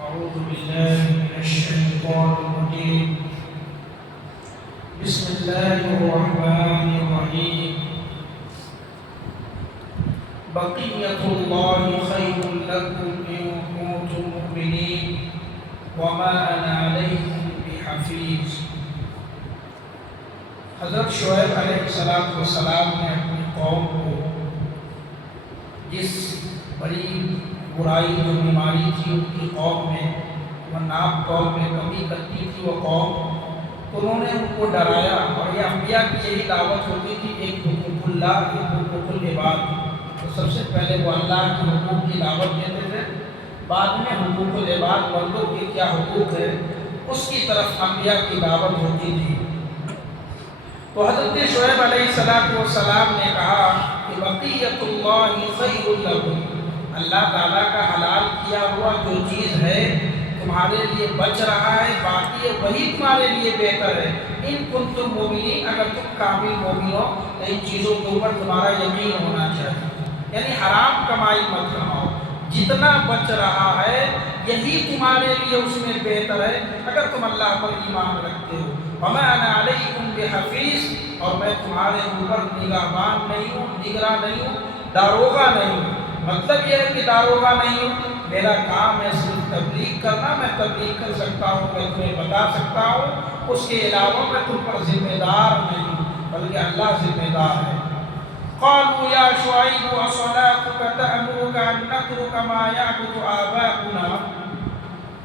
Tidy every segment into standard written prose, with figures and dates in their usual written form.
أعوذ بالله من الشيطان الرجيم. بسم الله الرحمن الرحيم. بقية الله خير لكم إن كنتم مؤمنين وما أنا عليكم بحفيظ. حضرت شعیب علیہ السلام نے اپنی قوم کو جس بڑی برائی جو بیماری تھی ان کی قوم میں، ناب قوم میں کمی کرتی تھی وہ قوم، تو انہوں نے ان کو ڈرایا. اور یہ انبیاء کی یہی دعوت ہوتی تھی، ایک حقوق اللہ، ایک حقوق العباد. تو سب سے پہلے وہ اللہ کے حقوق کی دعوت دیتے تھے، بعد میں حقوق العباد بندوں کے کیا حقوق ہے اس کی طرف انبیاء کی دعوت ہوتی تھی. تو حضرت شعیب علیہ السلام نے کہا کہ بقیۃ اللہ خیر لکم، اللہ تعالیٰ کا حلال کیا ہوا جو چیز ہے تمہارے لیے بچ رہا ہے، باقی وہی تمہارے لیے بہتر ہے. ان کنتم مومنین، اگر تم کامل مومن ہو تو ان چیزوں کے اوپر تمہارا یقین ہونا چاہیے. یعنی حرام کمائی مت کماؤ، جتنا بچ رہا ہے یہی تمہارے لیے اس میں بہتر ہے اگر تم اللہ پر ایمان رکھتے ہو. وما انا علیکم بحفیظ، اور میں تمہارے اوپر نگہبان نہیں ہوں، نگراں نہیں ہوں، داروغہ نہیں ہوں. مطلب یہ ہے کہ داروغہ نہیں ہوں، میرا کام ہے صرف تبلیغ کرنا. میں تبلیغ کر سکتا ہوں، میں تمہیں بتا سکتا ہوں، اس کے علاوہ میں تم پر ذمہ دار نہیں ہوں، بلکہ اللہ ذمہ دار ہے. قالوا یا شعیب اصلاتک تأمرک ان نترک ما یعبد آباؤنا.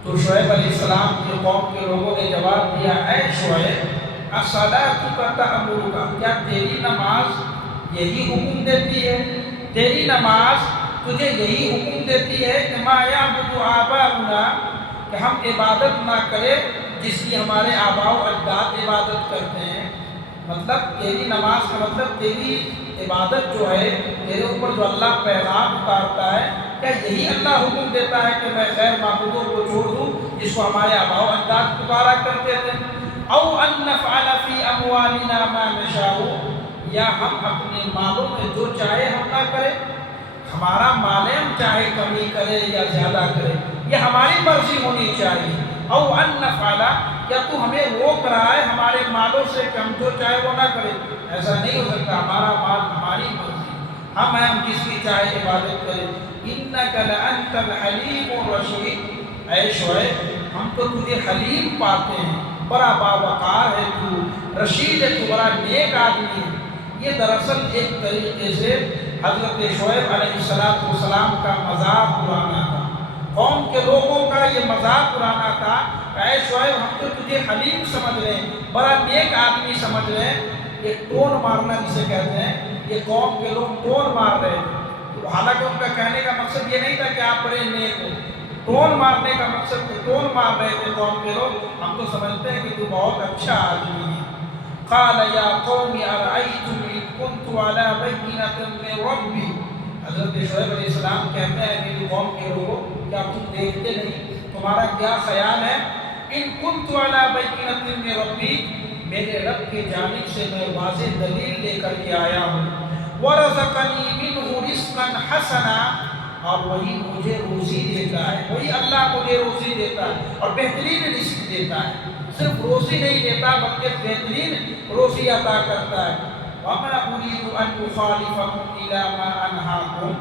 تو شعیب علیہ السلام کے قوم کے لوگوں نے جواب دیا، اے شعیب اصلاتک تأمرک، کیا تیری نماز یہی حکم دیتی ہے؟ تیری نماز تجھے یہی حکم دیتی ہے کہ ما یعبد آباؤنا، کہ ہم عبادت نہ کریں جس کی ہمارے آباء و اجداد عبادت کرتے ہیں. مطلب تیری نماز کا مطلب تیری عبادت جو ہے، تیرے اوپر جو اللہ پیغام اتارتا ہے، کیا یہی اللہ حکم دیتا ہے کہ میں غیر معبودوں کو چھوڑ دوں جس کو ہمارے آباء و اجداد پکارا کرتے تھے؟ او ان نفعل فی اموالنا ما نشاء، یا ہم اپنے مالوں میں جو چاہے ہم نہ کریں؟ ہمارا مال ہم چاہے کمی کرے یا زیادہ کرے، یہ ہماری مرضی ہونی چاہیے. او ان نفعل، کیا تو ہمیں روک رہا ہے ہمارے مالوں سے کہ ہم جو چاہے وہ نہ کریں؟ ایسا نہیں ہو سکتا، ہمارا مال ہماری مرضی، ہم جس کی چاہے عبادت کریں. انک لانت الحلیم الرشید، اے شعیب ہم تو تجھے حلیم پاتے ہیں، بڑا باوقار ہے تو، رشید ہے تو، بڑا نیک آدمی ہے. یہ دراصل ایک طریقے سے حضرت شعیب علیہ السلام کا مذاق اڑانا تھا، قوم کے لوگوں کا یہ مذاق اڑانا تھا کہ اے شعیب ہم تو تجھے حلیم سمجھ رہے ہیں، بڑا نیک آدمی سمجھ رہے ہیں. یہ ٹون مارنا جسے کہتے ہیں، یہ قوم کے لوگ ٹون مار رہے تھے. حالانکہ ان کا کہنے کا مقصد یہ نہیں تھا کہ آپ بڑے نیک ہو، ٹون مارنے کا مقصد ٹون مار رہے تھے قوم کے لوگ، ہم تو سمجھتے ہیں کہ تو بہت اچھا آدمی ہے. قال یا قوم ارأیتم ان کنت علی بینۃ من ربی، حضرت شعیب علیہ السلام کہتے ہیں میری قوم کے لوگوں کیا تم دیکھتے نہیں، تمہارا کیا خیال ہے؟ ان کنت علی بینۃ من ربی، میرے رب کی جانب سے میں واضح دلیل لے کر کے آیا ہوں. ورزقنی منہ رزقا حسنا، اور وہی مجھے روزی دیتا ہے، وہی اللہ مجھے روزی دیتا ہے اور بہترین رزق دیتا ہے. صرف روزی نہیں دیتا بلکہ بہترین روزی عطا کرتا ہے. وما اريد ان اخالفكم الى ما انهاكم،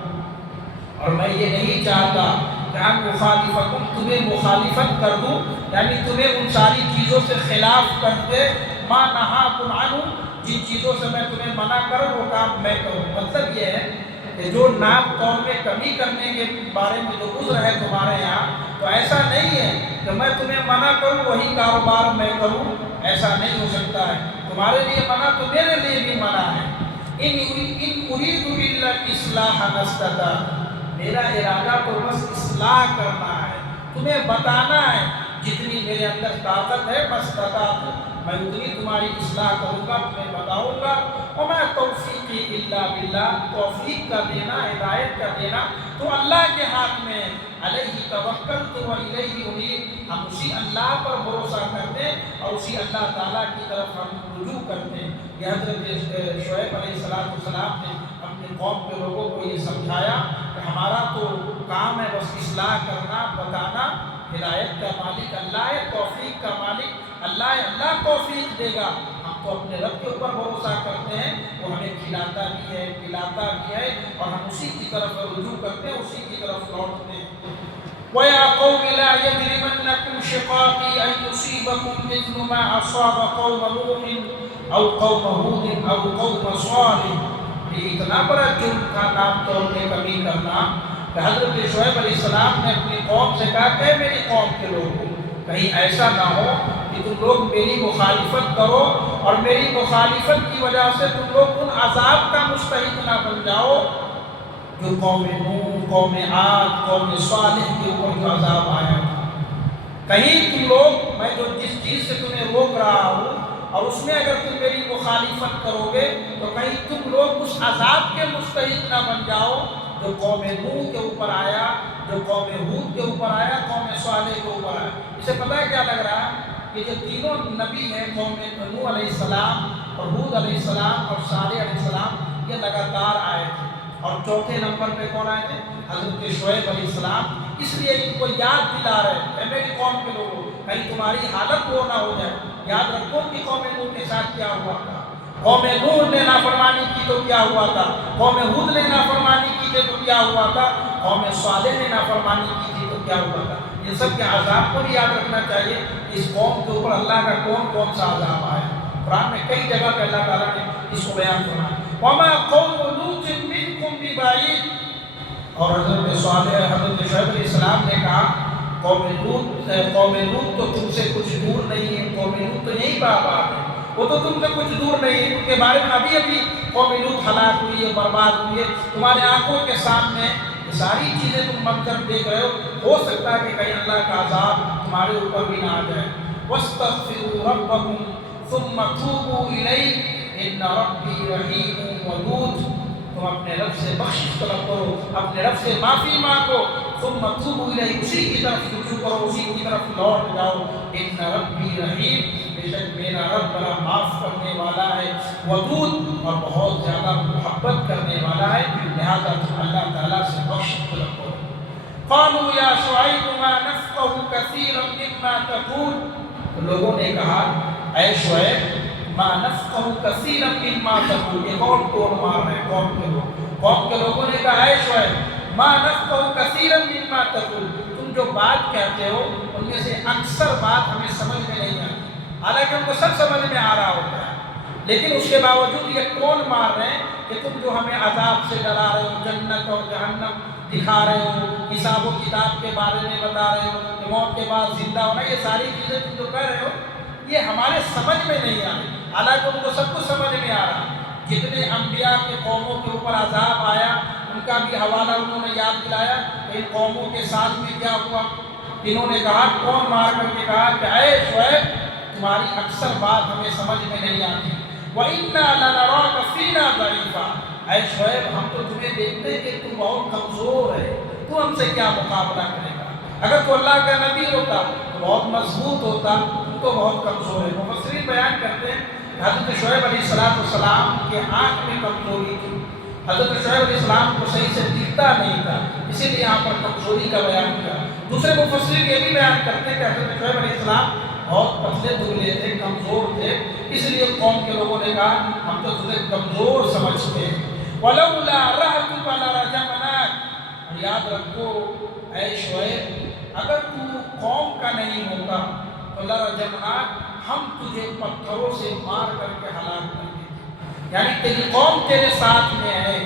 اور میں یہ نہیں چاہتا کہ ان اخالفكم، تمہیں مخالفت کر دوں، یعنی تمہیں ان ساری چیزوں سے خلاف کر دے. ما نهاكم عنه، جن چیزوں سے میں تمہیں منع کروں وہ کام میں کروں. مطلب یہ ہے کہ جو نام قوم میں کمی کرنے کے بارے میں جو عذر ہے تمہارے یہاں، تو ایسا نہیں ہے کہ میں تمہیں منع کروں وہی کاروبار میں کروں، ایسا نہیں ہو سکتا ہے. تمہارے لیے منع تو میرے لیے بھی منع ہے. ان اريد الا الاصلاح ما استطعت، میرا ارادہ تو بس اصلاح کرنا ہے، تمہیں بتانا ہے، جتنی میرے اندر طاقت ہے بس استطعت، میں اتنی تمہاری اصلاح کروں گا، تمہیں بتاؤں گا. وما توفیقی الا باللہ، توفیق کا دینا، ہدایت کا دینا تو اللہ کے ہاتھ میں. علیہ توکلت و الیہ انیب، ہم اسی اللہ پر بھروسہ کرتے ہیں اور اسی اللہ تعالیٰ کی طرف ہم رجوع کرتے ہیں. یہ حضرت شعیب علیہ السلام نے اپنے قوم کے لوگوں کو یہ سمجھایا کہ ہمارا تو کام ہے بس اصلاح کرنا، بتانا، ہدایت کا مالک اللہ ہے، توفیق کا مالک اللہ ہے، اللہ توفیق دے گا۔ ہم تو اپنے رب کے اوپر بھروسہ کرتے ہیں، وہ ہمیں کھلاتا بھی ہے، پلاتا بھی ہے، اور ہم اسی کی طرف رجوع کرتے ہیں، اسی کی طرف لوٹتے ہیں۔ وَيَا قَوْمِ لَا يَجْرِمَنَّكُمْ شِقَاقِي أَن يُصِيبَكُم مِّثْلُ مَا أَصَابَ قَوْمَ نُوحٍ أَوْ قَوْمَ هُودٍ أَوْ قَوْمَ صَالِحٍ۔ یہ اتنا بڑا جرم تھا نام توڑنے کمی کرنا کہ حضرت شعیب علیہ السلام نے اپنی قوم سے کہا کہ میری قوم کے لوگوں، کہیں ایسا نہ ہو کہ تم لوگ میری مخالفت کرو اور میری مخالفت کی وجہ سے تم لوگ ان عذاب کا مستحق نہ بن جاؤ جو قوم نوح، قوم عاد، قوم صالح کے اوپر جو عذاب آیا تھا۔ کہیں تم لوگ، میں جو جس چیز سے تمہیں روک رہا ہوں اور اس میں اگر تم میری مخالفت کرو گے تو کہیں تم لوگ اس عذاب کے مستحق نہ بن جاؤ جو قوم نوح کے اوپر آیا، جو قوم ہود کے اوپر آیا، قوم صالح کے اوپر آیا۔ اسے پتہ ہے کیا لگ رہا ہے کہ جو تینوں نبی ہیں، قوم نوح علیہ السلام اور ہود علیہ السلام اور صالح علیہ السلام، یہ لگاتار آئے تھے، اور چوتھے نمبر پہ کون آئے تھے؟ حضرت شعیب علیہ السلام۔ اس لیے ان کو یاد دلا رہے ہیں، میری قوم کے لوگوں، کہیں تمہاری حالت وہ نہ ہو جائے۔ یاد رکھو کہ قوم نوح کے ساتھ کیا ہوا تھا، قوم نوح نے نافرمانی کی تو کیا ہوا تھا، قوم ہود نے نافرمانی کی تھی تو کیا ہوا تھا، قوم صالح نے نافرمانی کی تھی تو کیا ہوا تھا۔ ان سب کے عذاب کو بھی یاد رکھنا چاہیے، اس قوم کے اوپر اللہ کا کون کون سا عذاب آیا۔ قرآن میں کئی جگہ پہ اللہ تعالیٰ نے اس کو بیان کرنا ہے۔ وَمَا قَوْمُ لُوطٍ مِّنكُمْ بِبَعِيدٍ۔ اور حضرت صالح، حضرت شعیب علیہ السلام نے کہا قوم لوط تو تم سے کچھ دور نہیں ہے، قوم لوط تو یہی بات ہے، وہ تو تم سے کچھ دور نہیں ہے، ان کے بارے میں ابھی ابھی قوم لوط ہلاک ہوئی ہے، برباد ہوئی ہے، تمہارے آنکھوں کے سامنے یہ ساری چیزیں تم منظر دیکھ رہے ہو سکتا ہے کہ کہیں اللہ کا عذاب تمہارے اوپر بھی نہ آ جائے۔ وَاسْتَغْفِرُوا رَبَّكُمْ ثُمَّ تُوبُوا إِلَيْهِ إِنَّ رَبِّي رَحِيمٌ وَدُودٌ۔ تم اپنے رب سے بخشش طلب کرو، اپنے رب سے معافی مانگو، ثم توبوا الیہ، اسی کی طرف رجوع کرو، اسی کی طرف لوٹ جاؤ۔ ان ربی رحیم، بے شک میرا رب بڑا معاف کرنے والا ہے، ودود، اور بہت زیادہ محبت کرنے والا ہے، لہذا تم اللہ تعالیٰ سے بخشش طلب کرو۔ قالوا یا شعیب ما نفقہ کثیرا مما تقول۔ لوگوں نے کہا اے شعیب ما نفقہ کثیرا مما تقول، یہ کون ٹون مار رہے ہیں؟ قوم کے لوگوں نے کہا اے شعیب ما نفقہ کثیرا مما تقول، تم جو بات کہتے ہو ان میں سے اکثر بات ہمیں سمجھ میں نہیں آتی، حالانکہ ان کو سب سمجھ میں آ رہا ہوتا ہے، لیکن اس کے باوجود یہ کون مار رہے ہیں کہ تم جو ہمیں عذاب سے ڈرا رہے ہو، جنت اور جہنم دکھا رہے ہو، حساب و کتاب کے بارے میں بتا رہے ہو کہ موت کے بعد زندہ ہونا، یہ ساری چیزیں تم جو کہہ رہے ہو یہ ہمارے سمجھ میں نہیں آ رہی، حالانکہ ان کو سب کچھ سمجھ میں آ رہا۔ جتنے انبیاء کے قوموں کے اوپر عذاب آیا ان کا بھی حوالہ انہوں نے یاد دلایا کہ ان قوموں کے ساتھ میں کیا ہوا۔ انہوں نے کہا، کون مار کر کے کہا کہ اے شعیب تمہاری اکثر بات ہمیں سمجھ میں نہیں آتی، وَإِنَّا لَنَرَاكَ فِينَا ضَعِيفًا، اے شعیب ہم تو تمہیں دیکھتے ہیں کہ تم بہت کمزور ہے، تو ہم سے کیا مقابلہ کرے گا؟ اگر تو اللہ کا نبی ہوتا تو بہت مضبوط ہوتا، تم تو بہت کمزور ہے۔ مفسرین بیان کرتے ہیں حضرت شعیب علیہ السلام کے آنکھ میں کمزوری تھی، حضرت شعیب علیہ السلام کو صحیح سے دکھتا نہیں تھا، اسی لیے یہاں پر کمزوری کا بیان کیا۔ دوسرے مفسرین یہ بھی بیان کرتے ہیں کہ حضرت شعیب علیہ السلام بہت پتلے دبلے تھے، کمزور تھے، اس لیے قوم کے لوگوں نے کہا ہم تو تجھے کمزور سمجھتے ہیں۔ وَلَوْلَا رَحْمُكَ لَرَجَمْنَاكَ، اور یاد رکھو اے شعیب اگر تو قوم کا نہیں ہوتا تو لَرَجَمْنَاكَ، ہم تجھے پتھروں سے مار کر کے ہلاک کر دیتے، یعنی تیری قوم تیرے ساتھ میں ہے،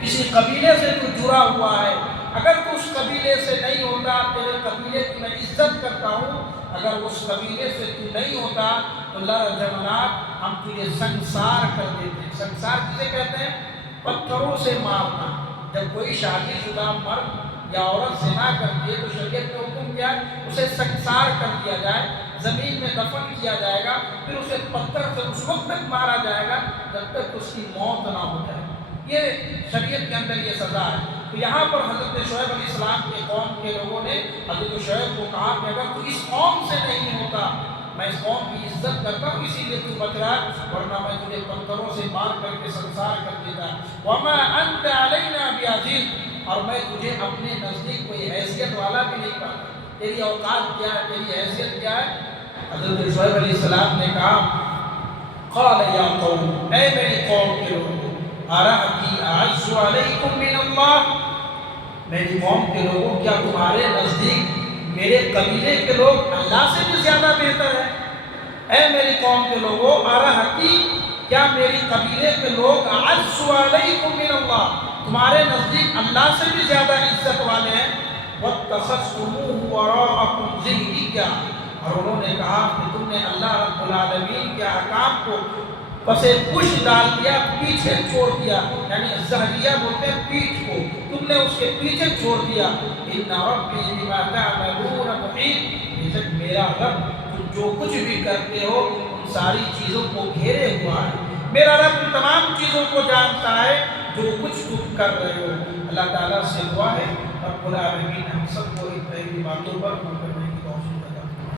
کسی قبیلے سے تو جڑا ہوا ہے، اگر تو اس قبیلے سے نہیں ہوتا، تیرے قبیلے کی میں عزت کرتا ہوں، اگر اس قبیلے سے تو نہیں ہوتا تو لَرَجَمْنَاكَ، ہم تجھے سنسار کر دیتے۔ سنسار کسے کہتے ہیں؟ پتھروں سے مارنا۔ جب کوئی شادی شدہ مرد یا عورت زنا کرتی ہے تو شریعت میں حکم کیا ہے اسے سنسار کر دیا جائے، زمین میں دفن کیا جائے گا، پھر اسے پتھر سے اس وقت تک مارا جائے گا جب تک اس کی موت نہ ہو جائے۔ یہ شریعت کے اندر یہ سزا ہے۔ تو یہاں پر حضرت شعیب علیہ السلام کے قوم کے لوگوں نے حضرت شعیب کو کہا کہ اگر تو اس قوم سے نہیں ہوتا، میں اس قوم کی عزت کرتا ہوں اسی لیے تو بچ رہا ہے، ورنہ میں تجھے پتھروں سے مار کر کے سنسار کر دیتا۔ وَمَا أَنْتَ عَلَيْنَا بِعَزِيزٍ، اور میں تجھے اپنے نزدیک کوئی حیثیت والا بھی نہیں پاتا، تیری اوقات کیا ہے، تیری حیثیت کیا ہے؟ حضرت شعیب علیہ السلام نے کہا قال یا قوم، اے میری قوم کے لوگوں، ارأتی اعز علیکم من اللہ، میری قوم کے لوگوں کیا تمہارے نزدیک میرے قبیلے کے لوگ اللہ سے بھی زیادہ بہتر ہیں؟ اے میری قوم کے لوگوں، ارأتی، کیا میری قبیلے کے لوگ اعز علیکم من اللہ، تمہارے نزدیک اللہ سے بھی زیادہ عزت والے ہیں؟ وَاتَّخَذْتُمُوهُ وَرَاءَكُمْ ظِهْرِيًّا، اور انہوں نے کہا کہ تم نے اللہ رب العالمین کے احکام کو پس پش ڈال دیا، پیچھے چھوڑ دیا، یعنی ظہریہ بولتے ہیں پیٹھ کو، تم نے اس کے پیچھے چھوڑ دیا۔ ان ربی بما تعملون محیط، بے شک میرا رب تم جو کچھ بھی کرتے ہو ان ساری چیزوں کو گھیرے ہوا ہے، میرا رب ان تمام چیزوں کو جانتا ہے جو کچھ تم کر رہے ہو۔ اللہ تعالیٰ سے دعا ہے رب العالمین ہم سب کو ان طریقی باتوں پر